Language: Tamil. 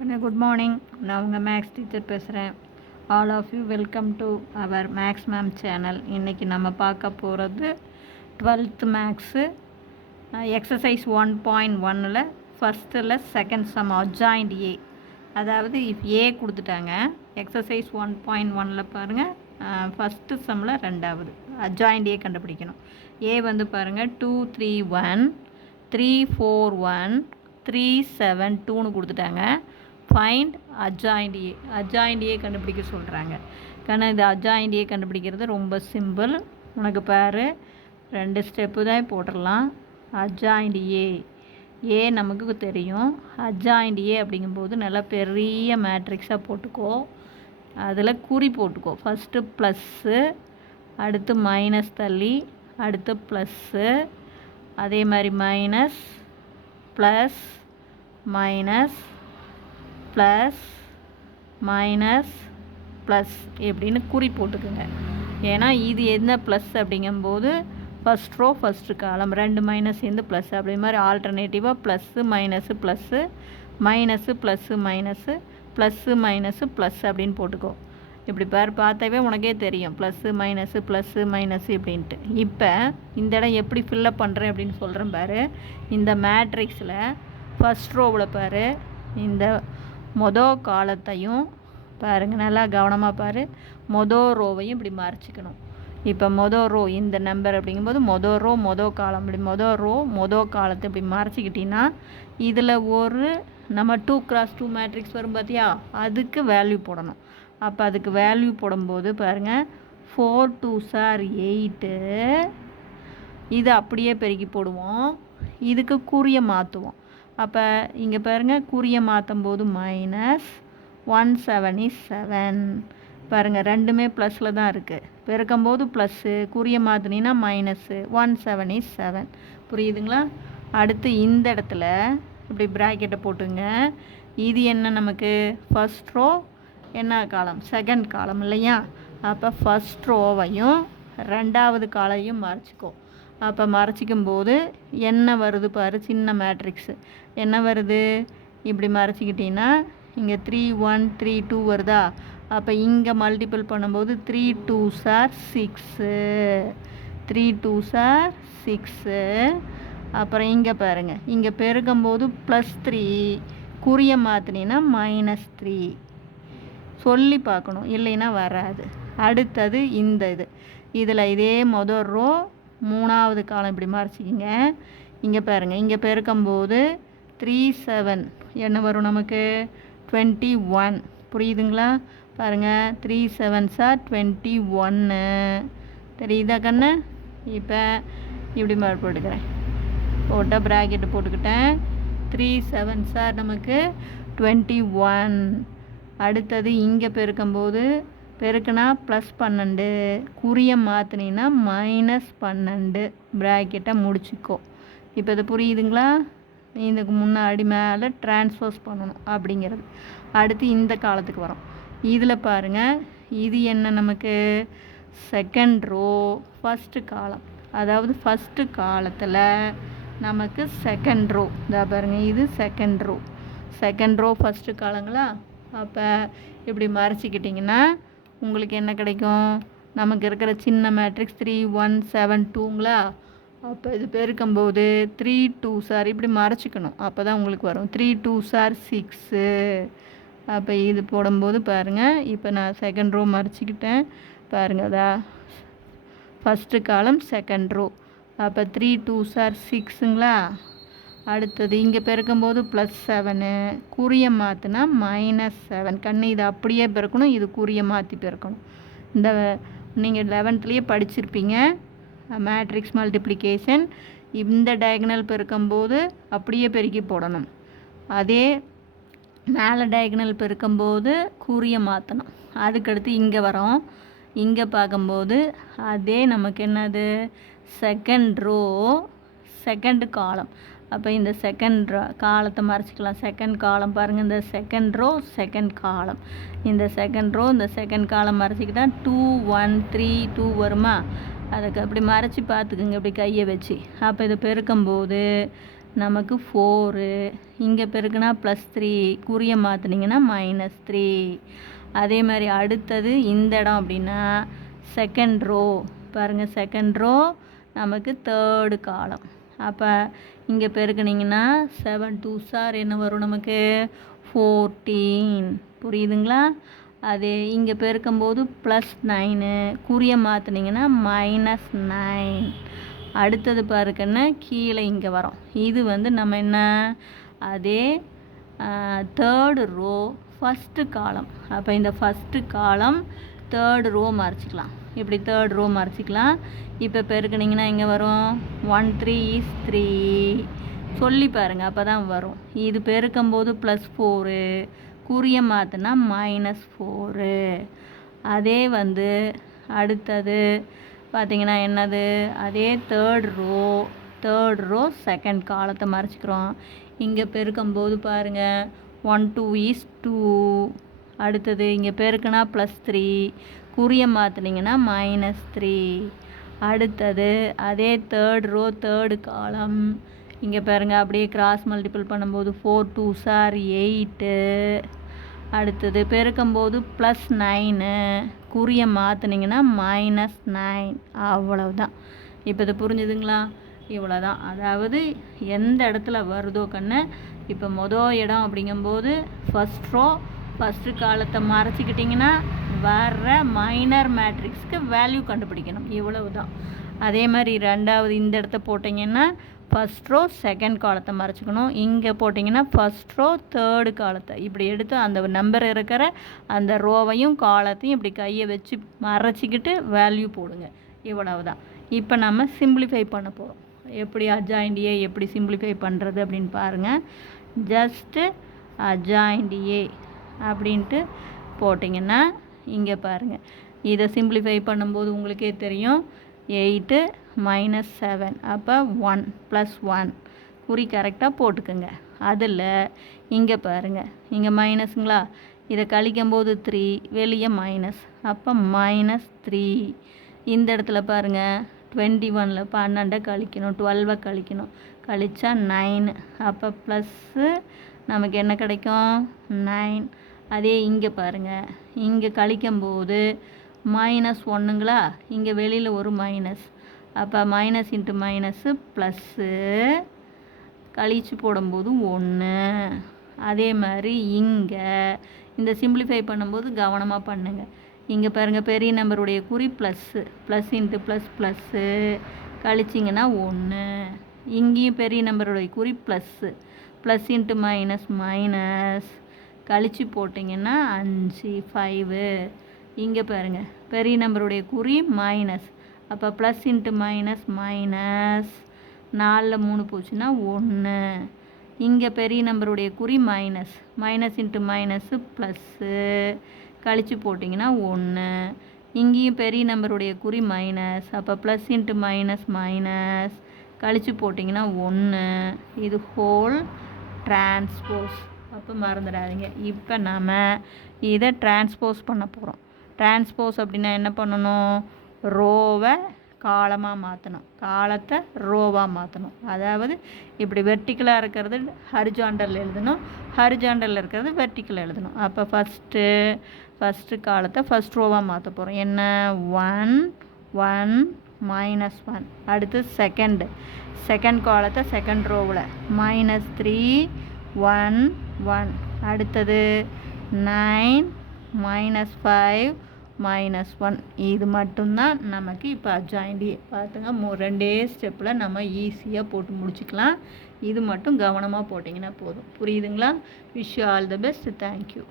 Good morning. நான் உங்கள் மேக்ஸ் டீச்சர் பேசுகிறேன். All of you welcome to our maths ma'am channel. இன்றைக்கி நம்ம பார்க்க போகிறது 12th மேக்ஸு எக்ஸசைஸ் 1.1ல் ஃபஸ்ட்டில் செகண்ட் சம் அட்ஜாயிண்ட் ஏ. அதாவது இஃப் ஏ கொடுத்துட்டாங்க. எக்ஸசைஸ் 1.1ல் பாருங்கள், ஃபஸ்ட்டு சம்மில் ரெண்டாவது அட்ஜாயிண்ட் ஏ கண்டுபிடிக்கணும். ஏ வந்து பாருங்கள் 2 3 1 3 4 1 3 7 2ன்னு கொடுத்துட்டாங்க. Find adjoint A. Adjoint A கண்டுபிடிக்க சொல்கிறாங்க. இது அட்ஜாயிண்ட் ஏ கண்டுபிடிக்கிறது ரொம்ப சிம்பிள். உனக்கு பாரு, 2 ஸ்டெப்பு தான் போட்டுடலாம். அட்ஜாயிண்ட் ஏ நமக்கு தெரியும். அட்ஜாயிண்ட் ஏ அப்படிங்கும்போது நல்லா பெரிய மேட்ரிக்ஸாக போட்டுக்கோ. அதில் குறி போட்டுக்கோ. ஃபஸ்ட்டு ப்ளஸ்ஸு, அடுத்து மைனஸ் தள்ளி, அடுத்து ப்ளஸ்ஸு, அதே மாதிரி minus plus minus plus minus plus எப்படின்னு குறி போட்டுக்குங்க. ஏன்னா இது என்ன ப்ளஸ் அப்படிங்கும்போது ஃபஸ்ட் ரோ ஃபஸ்ட்டு காலம் 2 மைனஸ் சேர்ந்து ப்ளஸ், அப்படி மாதிரி ஆல்டர்னேட்டிவாக plus minus plus minus plus minus plus minus plus அப்படின்னு போட்டுக்கோ. இப்படி பார்த்தாவே உனக்கே தெரியும் ப்ளஸ்ஸு மைனஸு இப்படின்ட்டு. இப்போ இந்த இடம் எப்படி ஃபில்லப் பண்ணுறேன் அப்படின்னு சொல்கிறேன் பாரு. இந்த மேட்ரிக்ஸில் ஃபஸ்ட் ரோவில் பாரு, இந்த மொதல் காலத்தையும் பாருங்கள், நல்லா கவனமாக பாரு, மொதல் ரோவையும் இப்படி மறைச்சிக்கணும். இப்போ மொதல் ரோ இந்த நம்பர் அப்படிங்கும்போது மொதல் ரோ மொதல் காலம், இப்படி மொதல் ரோ மொதல் காலத்தை இப்படி மறைச்சிக்கிட்டிங்கன்னா இதில் ஒரு நம்ம 2x2 மேட்ரிக்ஸ் வரும் பார்த்தியா, அதுக்கு வேல்யூ போடணும். அப்போ அதுக்கு வேல்யூ போடும்போது பாருங்கள், 4 2s are 8. இது அப்படியே பெருக்கி போடுவோம். இதுக்கு குறியை மாற்றுவோம். அப்போ இங்கே பாருங்கள், குறியை மாற்றும் போது மைனஸ் 1 7 is 7. பாருங்கள், ரெண்டுமே ப்ளஸில் தான் இருக்குது. பெருக்கும்போது ப்ளஸ்ஸு, குறியை மாற்றினீங்கன்னா மைனஸு, 1 7 is 7. புரியுதுங்களா? அடுத்து இந்த இடத்துல இப்படி ப்ராக்கெட்டை போட்டுங்க. இது என்ன நமக்கு ஃபஸ்ட் ரோ, என்ன காலம், செகண்ட் காலம் இல்லையா? அப்போ ஃபஸ்ட் ரோவையும் ரெண்டாவது காலையும் மறைச்சிக்கோ. அப்போ மறைச்சிக்கும்போது என்ன வருது பாரு, சின்ன மேட்ரிக்ஸு என்ன வருது, இப்படி மறைச்சிக்கிட்டிங்கன்னா இங்கே 3 1 3 2 வருதா? அப்போ இங்கே மல்டிபிள் பண்ணும்போது 3 2s are 6, 3 2s are 6. அப்புறம் இங்கே பாருங்கள், இங்கே பெருக்கும்போது +3, குறியை மாற்றினீங்கன்னா -3. சொல்லி பார்க்கணும், இல்லைன்னா வராது. அடுத்தது இந்த இதில் இதே மொதல் ரோ மூணாவது காலம் இப்படி மறைச்சிக்கிங்க. இங்கே பாருங்கள், இங்கே பெருக்கும்போது 3 7 என்ன வரும் நமக்கு 21. புரியுதுங்களா? பாருங்கள், 3 7s are 21. தெரியுதா கண்ணு? இப்போ இப்படி மாதிரி போட்டுக்கிறேன். போட்டால் ப்ராக்கெட்டு போட்டுக்கிட்டேன். 3 7s are நமக்கு 21. அடுத்தது இங்கே பெருக்கும்போது பெருக்குனா +12, குறியை மாற்றினீங்கன்னா -12, ப்ராக்கெட்டை முடிச்சிக்கோ. இப்போ இது புரியுதுங்களா? இதுக்கு முன்னாடி மேலே ட்ரான்ஸ்ஃபர்ஸ் பண்ணணும் அப்படிங்கிறது. அடுத்து இந்த காலத்துக்கு வரோம். இதில் பாருங்கள், இது என்ன நமக்கு செகண்ட் ரோ ஃபஸ்ட்டு காலம். அதாவது ஃபஸ்ட்டு காலத்தில் நமக்கு செகண்ட் ரோ இதாக பாருங்கள், இது செகண்ட் ரோ ஃபஸ்ட்டு காலங்களா? அப்போ இப்படி மறைச்சிக்கிட்டிங்கன்னா உங்களுக்கு என்ன கிடைக்கும், நமக்கு இருக்கிற சின்ன மேட்ரிக்ஸ் 3 1 7 2ங்களா? அப்போ இது பெருக்கும்போது 3 2s are இப்படி மறைச்சிக்கணும். அப்போ தான் உங்களுக்கு வரும் 3 2s are 6. அப்போ இது போடும்போது பாருங்கள், இப்போ நான் செகண்ட் ரோ மறைச்சிக்கிட்டேன். பாருங்கள், அதா ஃபஸ்ட்டு காலம் செகண்ட் ரோ. அப்போ 3 2s are 6ங்களா? அடுத்தது இங்கே பெருக்கும்போது +7, குறியை மாற்றினா -7. கண்ணு இது அப்படியே பெருக்கணும், இது குறியை மாற்றி பெருக்கணும். இந்த நீங்கள் 11th படிச்சிருப்பீங்க மேட்ரிக்ஸ் மல்டிப்ளிகேஷன். இந்த டயகனல் பெருக்கும்போது அப்படியே பெருக்கி போடணும். அதே மேலே டயகனல் பெருக்கும்போது குறியை மாற்றணும். அதுக்கடுத்து இங்கே வரோம். இங்கே பார்க்கும்போது அதே நமக்கு என்னது செகண்ட் ரோ செகண்ட் காலம். அப்போ இந்த செகண்ட் காலத்தை மறைச்சிக்கலாம். செகண்ட் காலம் பாருங்கள், இந்த செகண்ட் ரோ செகண்ட் காலம், இந்த செகண்ட் ரோ இந்த செகண்ட் காலம் மறைச்சிக்கிட்டா 2 1 3 2 வருமா? அதுக்கு அப்படி மறைச்சி பார்த்துக்குங்க, இப்படி கையை வச்சு. அப்போ இதை பெருக்கும்போது நமக்கு 4. இங்கே பெருக்குனா +3, குறிய மாற்றினீங்கன்னா -3. அதே மாதிரி அடுத்தது இந்த இடம் அப்படின்னா செகண்ட் ரோ பாருங்கள், செகண்ட் ரோ நமக்கு தேர்டு காலம். அப்போ இங்கே பெருக்குனிங்கன்னா 7 2s என்ன வரும் நமக்கு 14. புரியுதுங்களா? அதே இங்கே பெருக்கும்போது +9, குறிய மாற்றினீங்கன்னா -9. அடுத்தது பாருங்கன்னா கீழே இங்கே வரோம். இது நம்ம என்ன அதே தேர்டு ரோ ஃபஸ்ட்டு காலம். அப்போ இந்த ஃபஸ்ட்டு காலம் தேர்டு ரோ மறைச்சிக்கலாம். இப்படி தேர்ட் ரோ மறைச்சிக்கலாம். இப்போ பெருக்குனிங்கன்னா இங்கே வரும் 1 3 is 3 சொல்லி பாருங்கள், அப்போ தான் வரும். இது பெருக்கும்போது +4, குறிய மாற்றினா -4. அதே அடுத்தது பார்த்திங்கன்னா என்னது அதே தேர்ட் ரோ செகண்ட் காலத்தை மறைச்சிக்கிறோம். இங்கே பெருக்கும்போது பாருங்கள் 1 2 is 2. அடுத்தது இங்கே பெருக்குனா +3, குறிய மாற்றினீங்கன்னா -3. அடுத்தது அதே தேர்ட் ரோ தேர்டு காலம். இங்கே பாருங்கள் அப்படியே கிராஸ் மல்டிபிள் பண்ணும்போது 4 2s 8. அடுத்தது பெருக்கும்போது +9, குறிய மாற்றினீங்கன்னா -9. அவ்வளவுதான். இப்போ இது புரிஞ்சுதுங்களா? இவ்வளோதான். அதாவது எந்த இடத்துல வருதோ கண்ணு, இப்போ மொதல் இடம் அப்படிங்கும்போது ஃபஸ்ட் ரோ ஃபஸ்ட்டு காலத்தை மறைச்சிக்கிட்டிங்கன்னா வர்ற மைனர் மேட்ரிக்ஸ்க்கு வேல்யூ கண்டுபிடிக்கணும். இவ்வளவு தான். அதே மாதிரி ரெண்டாவது இந்த இடத்த போட்டிங்கன்னா ஃபஸ்ட் ரோ செகண்ட் காலத்தை மறைச்சிக்கணும். இங்கே போட்டிங்கன்னா ஃபஸ்ட் ரோ தேர்டு காலத்தை இப்படி எடுத்து அந்த நம்பர் இருக்கிற அந்த ரோவையும் காலத்தையும் இப்படி கையை வச்சு மறைச்சிக்கிட்டு வேல்யூ போடுங்க. இவ்வளவு தான். இப்போ நம்ம சிம்பிளிஃபை பண்ண போகிறோம். எப்படி அட்ஜாயிண்ட் ஏ எப்படி சிம்பிளிஃபை பண்ணுறது அப்படின்னு பாருங்கள். ஜஸ்ட்டு அட்ஜாயிண்ட் ஏ அப்படின்ட்டு போட்டிங்கன்னா இங்கே பாருங்கள், இதை சிம்பிளிஃபை பண்ணும்போது உங்களுக்கே தெரியும் 8 -7 அப்போ 1 +1 குறி கரெக்டாக போட்டுக்கோங்க. அதில் இங்கே பாருங்கள், இங்கே மைனஸுங்களா, இதை கழிக்கும்போது 3, வெளியே மைனஸ், அப்போ -3. இந்த இடத்துல பாருங்கள் 21ல் 12 கழிக்கணும், 12 கழிக்கணும், கழிச்சா 9, அப்போ ப்ளஸ்ஸு நமக்கு என்ன கிடைக்கும் 9. அதே இங்கே பாருங்கள், இங்கே கழிக்கும்போது -1ங்களா, இங்கே வெளியில் ஒரு மைனஸ், அப்போ மைனஸ் இன்ட்டு மைனஸு ப்ளஸ்ஸு, கழிச்சு போடும்போது 1. அதே மாதிரி இங்கே இந்த சிம்பிளிஃபை பண்ணும்போது கவனமாக பண்ணுங்கள். இங்கே பாருங்கள் பெரிய நம்பருடைய குறி ப்ளஸ்ஸு, ப்ளஸ் இன்ட்டு ப்ளஸ்ஸு, கழிச்சிங்கன்னா 1. இங்கேயும் பெரிய நம்பருடைய குறி ப்ளஸ்ஸு, ப்ளஸ் இன்ட்டு மைனஸ், கழிச்சு போட்டிங்கன்னா 5 5. இங்கே பாருங்கள் பெரிய நம்பருடைய குறி மைனஸ், அப்போ ப்ளஸ் இன்ட்டு மைனஸ், 4ல் 3 போச்சுன்னா 1. இங்கே பெரிய நம்பருடைய குறி மைனஸ் இன்ட்டு மைனஸு ப்ளஸ்ஸு, கழிச்சு போட்டிங்கன்னா 1. இங்கேயும் பெரிய நம்பருடைய குறி மைனஸ், அப்போ ப்ளஸ் இன்ட்டு மைனஸ், கழிச்சு போட்டிங்கன்னா 1. இது ஹோல் டிரான்ஸ்போஸ். அப்போ மறந்துடாதீங்க. இப்போ நம்ம இதை டிரான்ஸ்போஸ் பண்ண போகிறோம். டிரான்ஸ்போஸ் அப்படின்னா என்ன பண்ணணும், ரோவை காலமாக மாற்றணும், காலத்தை ரோவாக மாற்றணும். அதாவது இப்படி வெர்டிக்கலாக இருக்கிறது ஹரிஜாண்டல் எழுதணும், ஹரிஜாண்டலில் இருக்கிறது வெர்டிக்கல் எழுதணும். அப்போ ஃபஸ்ட்டு காலத்தை ஃபஸ்ட் ரோவாக மாற்ற போகிறோம். என்ன 1 1 -1. அடுத்து செகண்ட் காலத்தை செகண்ட் ரோவில் -3 1 1. அடுத்தது 9 -5 -1. இது மட்டும்தான் நமக்கு இப்போ அட்ஜாயிண்ட் ஏ. பார்த்துங்க, 2 ஸ்டெப்பில் நம்ம ஈஸியாக போட்டு முடிச்சுக்கலாம். இது மட்டும் கவனமாக போட்டிங்கன்னா போதும். புரியுதுங்களா? Wish you all the best. Thank you.